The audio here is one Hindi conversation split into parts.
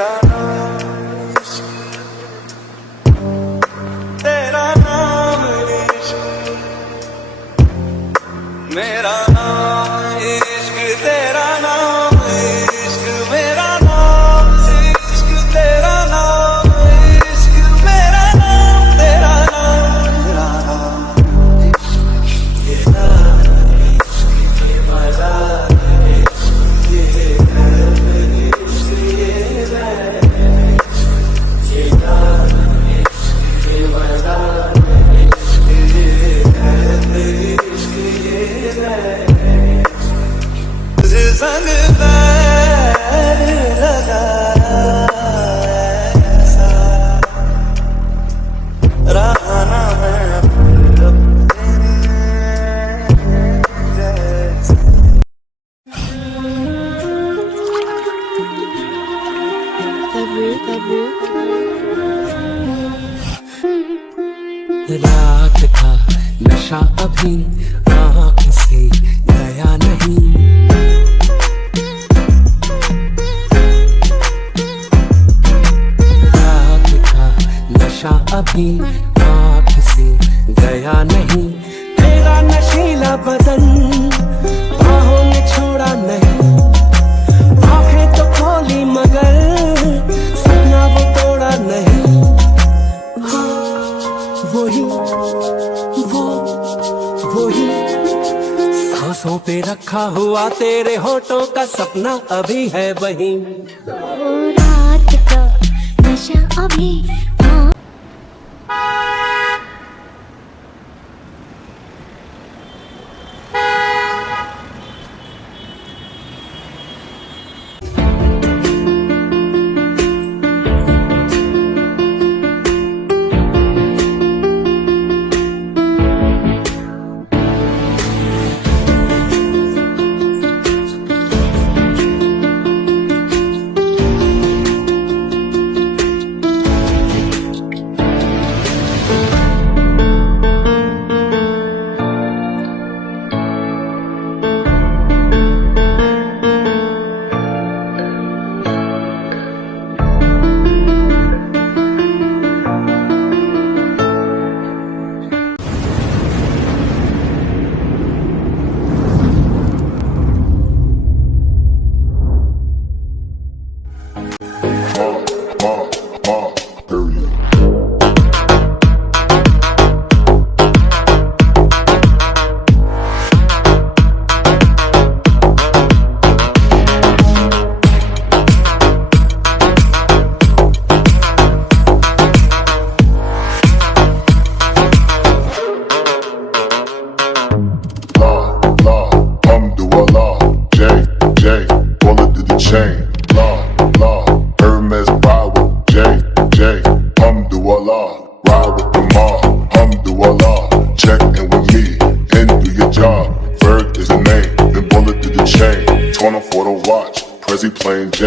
मेरा नाम इश्क, तेरा नाम इश्क, मेरा नाम इश्क, तेरा नाम इश्क, मेरा नाम इश्क, तेरा नाम इश्क, मेरा नाम, तेरा नाम, तेरा नाम इश्क, ये नाम इश्क, ये मजा इश्क, ये दर्द इश्क, ये मैं इश्क, ये नाम इश्क, ये मजा इश्क, ये दर्द इश्क, ये मैं तुझे संग पैर लगाया ऐसा रहा ना मैं अपने जैसा। रात का नशा अभी आँख से गया नहीं, रात का नशा अभी आँख से गया नहीं, तेरा नशीला बदन बाहों में छोड़ा नहीं, आंखें तो खोली मगर सपना वो तोड़ा नहीं, वही वही सांसों पे रखा हुआ तेरे होठों का सपना अभी है वही। रात का नशा अभी chain, law, Hermes ride with J, Alhamdulillah, ride with the mob, Alhamdulillah, check in with me, and do your job, Ferg is the name, then bullet to the chain, torn off for the watch, Prezi plain J.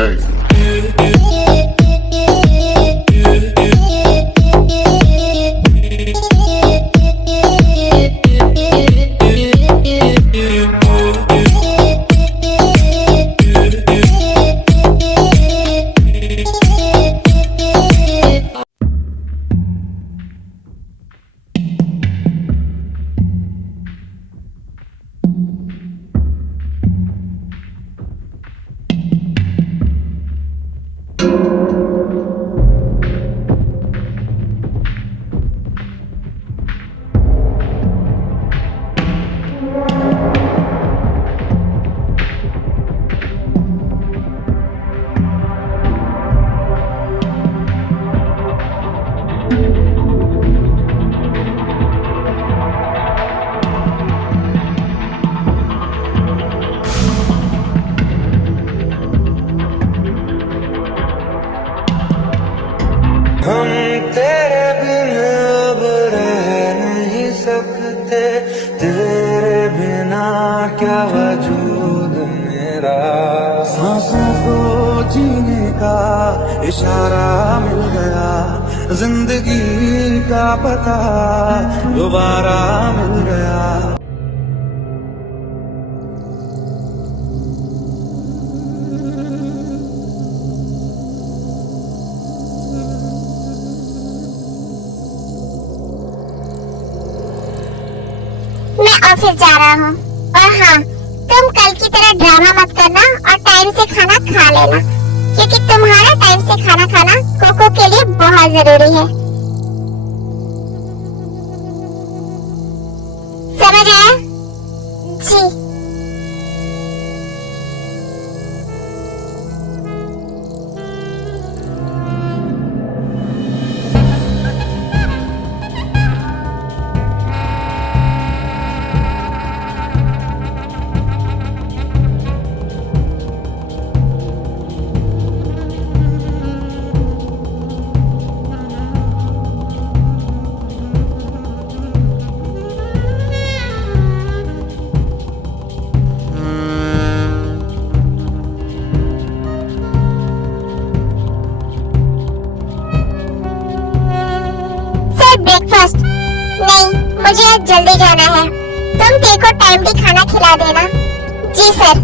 हम तेरे बिन अब रह नहीं सकते, तेरे बिना क्या वजूद मेरा। सांसों को जीने का इशारा मिल गया, जिंदगी का पता दोबारा मिल गया। ऑफिस जा रहा हूँ। और हाँ, तुम कल की तरह ड्रामा मत करना और टाइम से खाना खा लेना, क्योंकि तुम्हारा टाइम से खाना खाना कोको के लिए बहुत जरूरी है। समझ आया? जी। ब्रेकफास्ट नहीं, मुझे आज जल्दी जाना है। तुम टे को टाइमली खाना खिला देना। जी सर।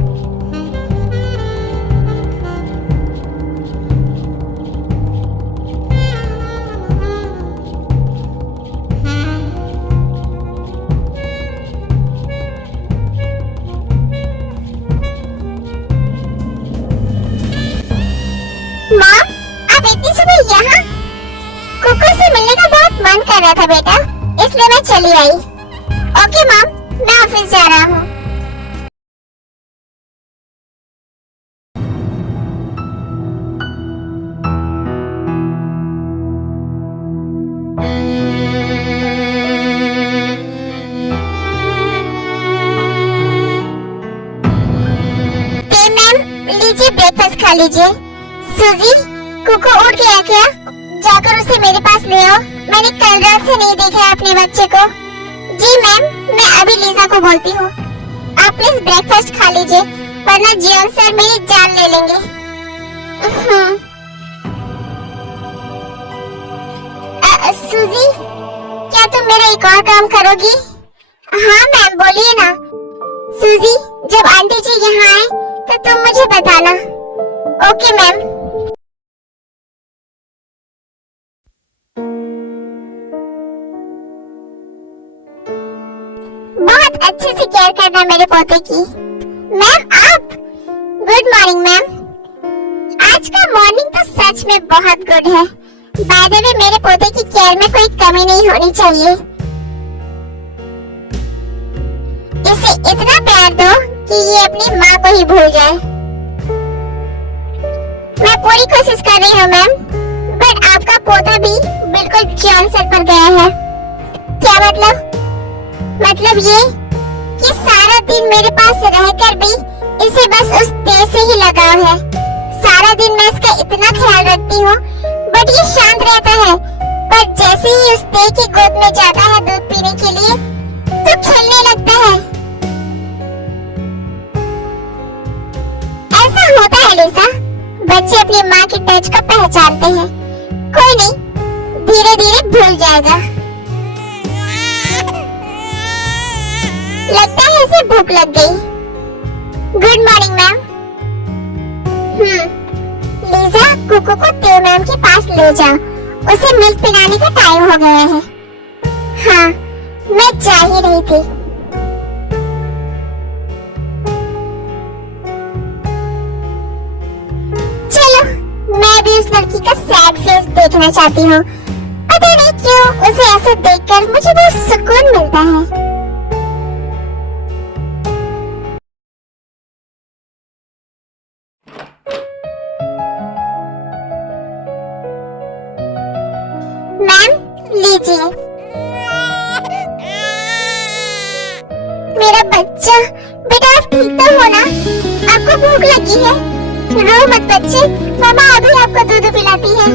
माँ, आप इतनी सुबह यहाँ? कुकू से मिलने का बहुत मन कर रहा था बेटा, इसलिए मैं चली आई। ओके मॉम, मैं ऑफिस जा रहा हूँ। मैम, लीजिए ब्रेकफास्ट खा लीजिए। सूजी, कुकू उठ गया क्या? जाकर उसे मेरे पास ले आओ। मैंने कल रात से नहीं देखा है अपने बच्चे को। जी मैम, मैं अभी लीजा को बोलती हूँ। आप प्लीज ब्रेकफास्ट खा लीजिए, वरना जियोन सर मेरी जान ले लेंगे। सूजी, क्या तुम मेरा एक और काम करोगी? हाँ मैम, बोलिए ना। सूजी, जब आंटी जी यहाँ आए तो तुम मुझे बताना। Okay ma'am. बहुत अच्छे से केयर करना मेरे पोते की। मैम आप? Good morning ma'am. आज का मॉर्निंग तो सच में बहुत गुड है। बाय द वे, मेरे पोते की केयर में कोई कमी नहीं होनी चाहिए। इसे इतना प्यार दो कि ये अपनी माँ को ही भूल जाए। मैं पूरी कोशिश कर रही हूँ मैम, बट आपका पोता भी बिल्कुल जॉन सर पर गया है। क्या मतलब? मतलब ये कि सारा दिन मेरे पास रहकर भी इसे बस उस देह से ही लगाव है। सारा दिन मैं इसका इतना ख्याल रखती हूँ, बट ये शांत रहता है। पर जैसे ही उस देह की गोद में जाता है दूध पीने के लिए, तो खेलने लगता है। ऐसा होता है लिसा, बच्चे अपनी माँ की टच को पहचानते हैं। कोई नहीं, धीरे धीरे भूल जाएगा। लगता है इसे भूख लग गई। Good morning ma'am. लीजा, कुकू को तेव मैम के पास ले जाओ, उसे मिल्क पिलाने का टाइम हो गया है। हाँ, मैं जा ही रही थी। चलो, मैं भी उस लड़की का सैड फेस देखना चाहती हूँ। पता नहीं क्यों उसे ऐसे देखकर मुझे बहुत सुकून मिलता है। मैम, लीजिए। मेरा बच्चा, बेटा आप ठीक तो हो ना? आपको भूख लगी है? रो मत बच्चे, मामा अभी आपको दूध पिलाती है।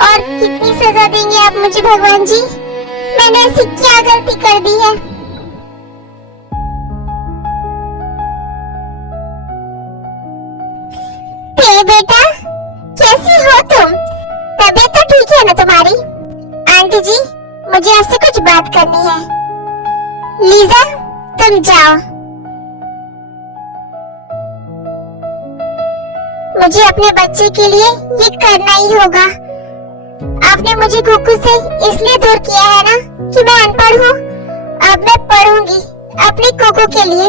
और कितनी सजा देंगे आप मुझे भगवान जी? मैंने ऐसी क्या गलती कर दी है? बेटा, कैसी हो तुम? तबीयत तो ठीक है ना तुम्हारी? आंटी जी, मुझे आपसे कुछ बात करनी है। लीजा, तुम जाओ। मुझे अपने बच्चे के लिए ये करना ही होगा। आपने मुझे कुकू से इसलिए दूर किया है ना कि मैं अनपढ़ हूँ। अब मैं पढ़ूंगी अपनी कुकू के लिए।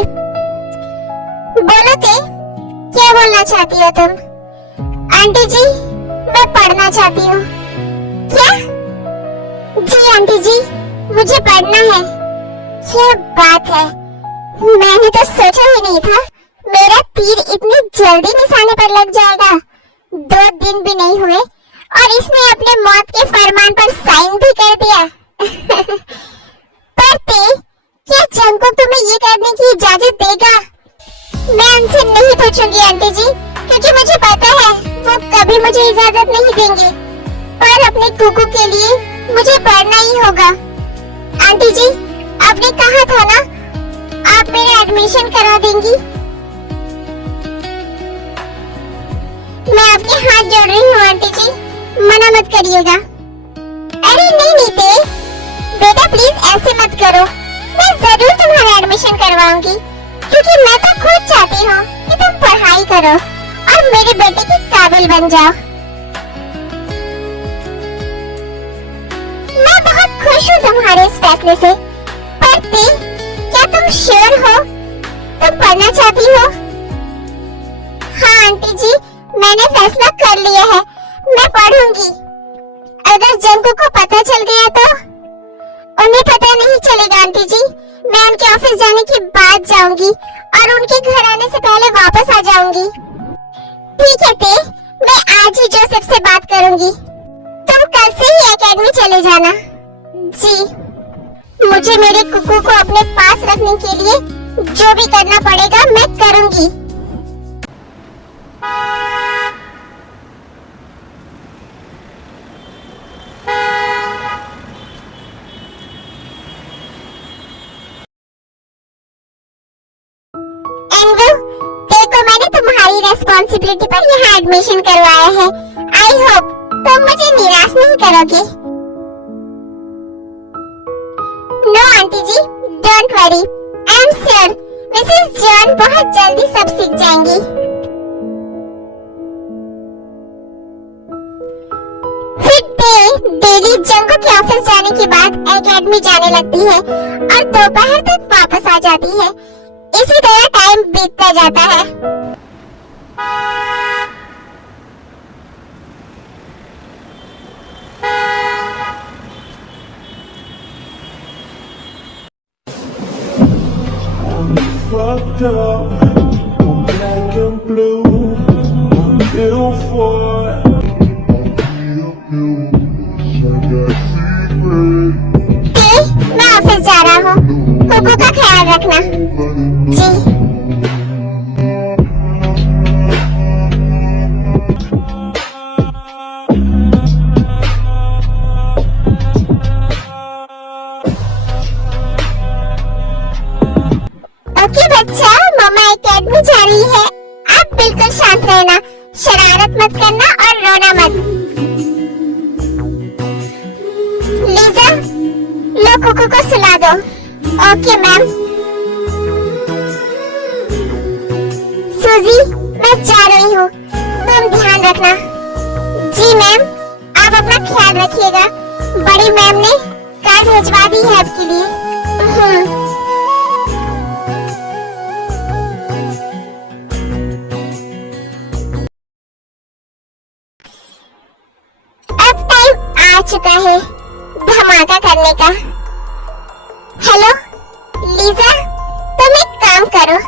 बोलो ते, क्या बोलना चाहती हो तुम? आंटी जी, मैं पढ़ना चाहती हूँ। क्या? जी आंटी जी, मुझे पढ़ना है। क्या बात है, मैंने तो सोचा ही नहीं था मेरा तीर इतनी जल्दी निशाने पर लग जाएगा। 2 दिन भी नहीं हुए और इसने अपने मौत के फरमान पर साइन भी कर दिया। पर ते, क्या जंगकुक तुम्हें ये करने की इजाजत देगा? मैं उनसे नहीं पूछूंगी आंटी जी, क्योंकि मुझे पता है वो कभी मुझे इजाजत नहीं देंगे। पर अपने कुकू के लिए मुझे पढ़ना ही होगा। आंटी जी, आपने कहा था ना आप मेरा एडमिशन करा देंगी। मैं आपके हाथ जोड़ रही हूँ आंटी जी, मना मत करिएगा। अरे नहीं ते, बेटा प्लीज ऐसे मत करो। मैं जरूर तुम्हारा एडमिशन करवाऊंगी, क्योंकि मैं तो खुद चाहती हूँ कि तुम पढ़ाई करो और मेरे बेटे के काबिल बन जाओ। मैं बहुत खुश हूँ तुम्हारे इस फैसले से। पर ते, क्या तुम श्योर हो? तुम पढ़ना चाहती हो? हाँ आंटी जी, मैंने फैसला कर लिया है, मैं पढ़ूंगी। अगर जंगकुक को पता चल गया तो? उन्हें पता नहीं चलेगा आंटी जी। मैं उनके ऑफिस जाने के बाद जाऊंगी और उनके घर आने से पहले वापस आ जाऊंगी। ठीक है ते, मैं आज ही जोसेफ से बात करूंगी। तुम कल से ही एकेडमी चले जाना। जी, मुझे मेरे कुकू को अपने पास रखने के लिए जो भी करना पड़ेगा मैं करूंगी। देखो, मैंने तुम्हारी रेस्पॉन्सिबिलिटी पर यहाँ एडमिशन करवाया है। आई होप तुम मुझे निराश नहीं करोगे। No aunty ji, don't worry. I am sure Mrs John बहुत जल्दी सब सीख जाएंगी। फिर डेली जंगकुक के ऑफिस जाने के बाद एकेडमी जाने लगती है और दोपहर तक वापस आ जाती है। इसी तरह टाइम बीतता जाता है। Fucked up, I'm black and blue, I'm ill for मैं ऑफिस जा रहा हूँ, कुकू का ख्याल रखना। जी। ओके बच्चा, मम्मा एकेडमी जा रही है। आप बिल्कुल शांत रहना, शरारत मत करना और रोना मत। लीजा, लो कुकू को सुला दो। Okay ma'am. सूजी, मैं जा रही हूँ, तुम ध्यान रखना। जी मैम, आप अपना ख्याल रखिएगा। बड़ी मैम ने कार भिजवा दी है आपके लिए। अब टाइम आ चुका है धमाका करने का। हेलो लीजा, तुम एक काम करो,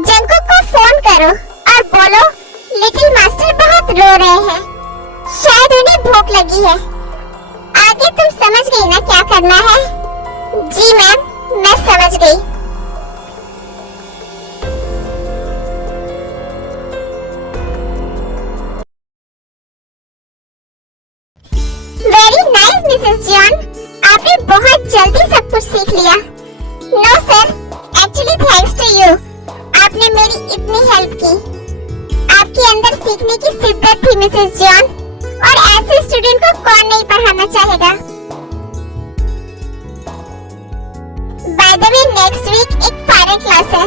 जंगकुक को फोन करो और बोलो लिटिल मास्टर बहुत रो रहे हैं, शायद उन्हें भूख लगी है। आगे तुम समझ गई ना क्या करना है? जी मैम, मैं समझ गई। वेरी नाइस मिसेस जॉन, आपने बहुत जल्दी सब कुछ सीख लिया। No sir, actually thanks to you, आपने मेरी इतनी हेल्प की। आपके अंदर सीखने की शिद्दत थी मिसेस जॉन, और ऐसे स्टूडेंट को कौन नहीं पढ़ाना चाहेगा। By the way next week एक फाइनल क्लास है,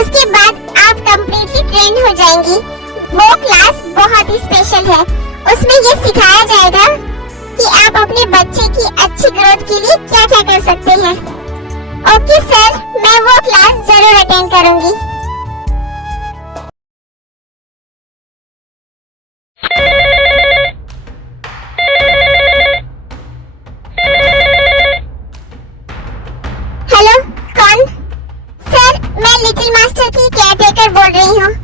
उसके बाद आप कंप्लीटली ट्रेन हो जाएंगी। वो क्लास बहुत ही स्पेशल है। उसमें ये सिखाया जाएगा कि आप अपने बच्चे की अच्छी ग्रोथ के लिए क्या क्या कर सकते हैं। ओके सर, मैं वो क्लास जरूर अटेंड करूंगी। हेलो, कौन? सर, मैं लिटिल मास्टर की केयरटेकर बोल रही हूँ।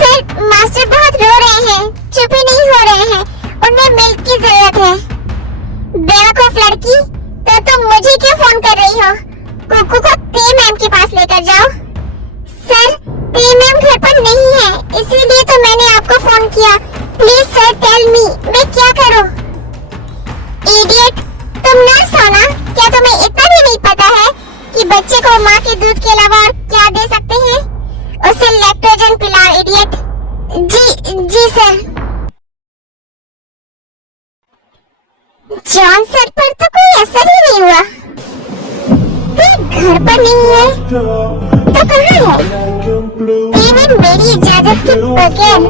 सर, मास्टर बहुत रो रहे हैं, चुप ही नहीं हो रहे हैं, उन्हें मिल्क की जरूरत है। बेवकूफ लड़की, तो तुम मुझे क्यों फोन कर रही हो? कुकू को ते मैम के पास लेकर जाओ। सर, ते मैम घर पर नहीं है, इसीलिए तो मैंने आपको फोन किया। प्लीज सर टेल मी, मैं क्या करूँ? इडियट, तुम नर्स हो ना? क्या तुम्हें इतना भी नहीं पता है कि बच्चे को माँ के दूध के अलावा और क्या दे सकते हैं? उसे लैक्टोजन पिलाओ इडियट। जी सर। जॉन सर पर तो कोई असर ही नहीं हुआ। तो घर पर नहीं है तो कहाँ है? इवन मेरी इजाजत के बगैर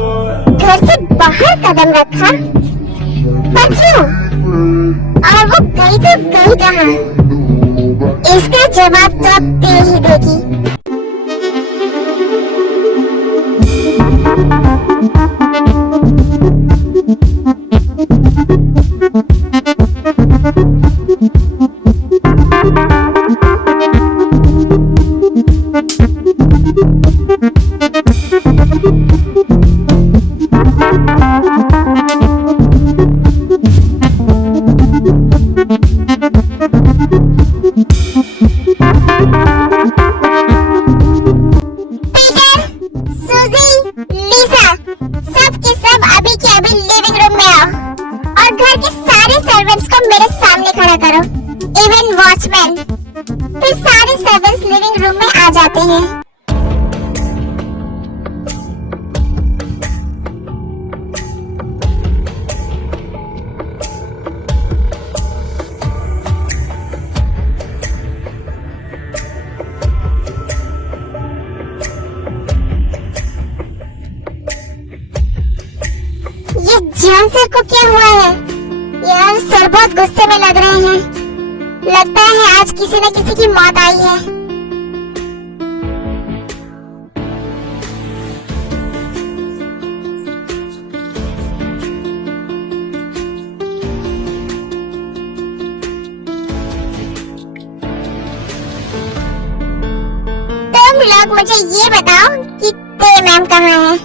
घर से बाहर कदम रखा, पर क्यों? और वो गई तो गई कहाँ? इसका जवाब तो अब दे ही देगी। वॉचमैन, फिर सारे सर्वेंट्स लिविंग रूम में आ जाते हैं। ये जॉन सर को क्या हुआ है? यार सर बहुत गुस्से में लग रहे हैं। लगता है आज किसी न किसी की मौत आई है। तुम लोग मुझे ये बताओ कि ते मैम कहाँ है?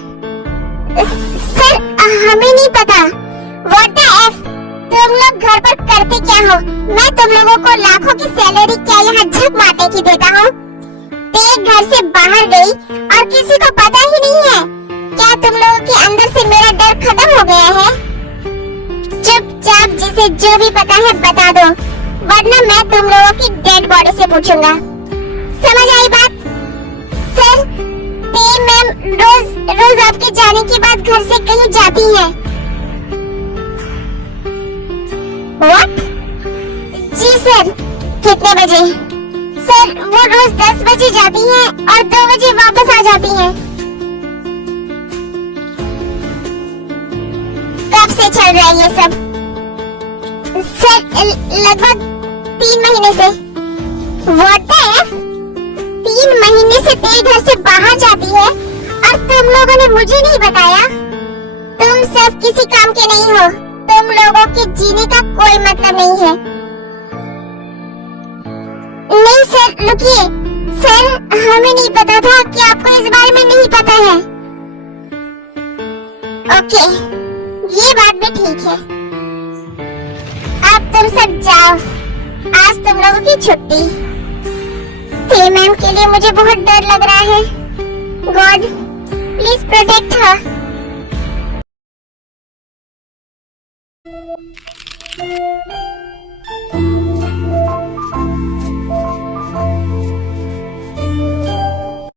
सर, हमें नहीं पता। What the F? तुम लोग घर पर करते क्या हो? मैं तुम लोगों को लाखों की सैलरी क्या यहाँ झक मारने की देता हूँ? ते घर से बाहर गई और किसी को पता ही नहीं है। क्या तुम लोगों के अंदर से मेरा डर खत्म हो गया है? चुपचाप जिसे जो भी पता है बता दो, वरना मैं तुम लोगों की डेड बॉडी से पूछूंगा। समझ आई बात? सर, ते मैम रोज आपके जाने के बाद घर से कहीं जाती है। What? जी सर। कितने बजे? सर, वो रोज 10 बजे जाती हैं और 2 बजे वापस आ जाती हैं। कब से चल रहा है ये सब? सर, लगभग 3 महीने से। What the F? 3 महीने से ते घर से बाहर जाती है और तुम लोगों ने मुझे नहीं बताया? तुम सब किसी काम के नहीं हो। तुम लोगों के जीने का कोई मतलब नहीं है। नहीं सर, रुकिए। सर, हमें नहीं पता था कि आपको इस बारे में नहीं पता है। ओके, ये बात भी ठीक है। अब तुम सब जाओ, आज तुम लोगों की छुट्टी। ते मैम के लिए मुझे बहुत डर लग रहा है। God, please protect her.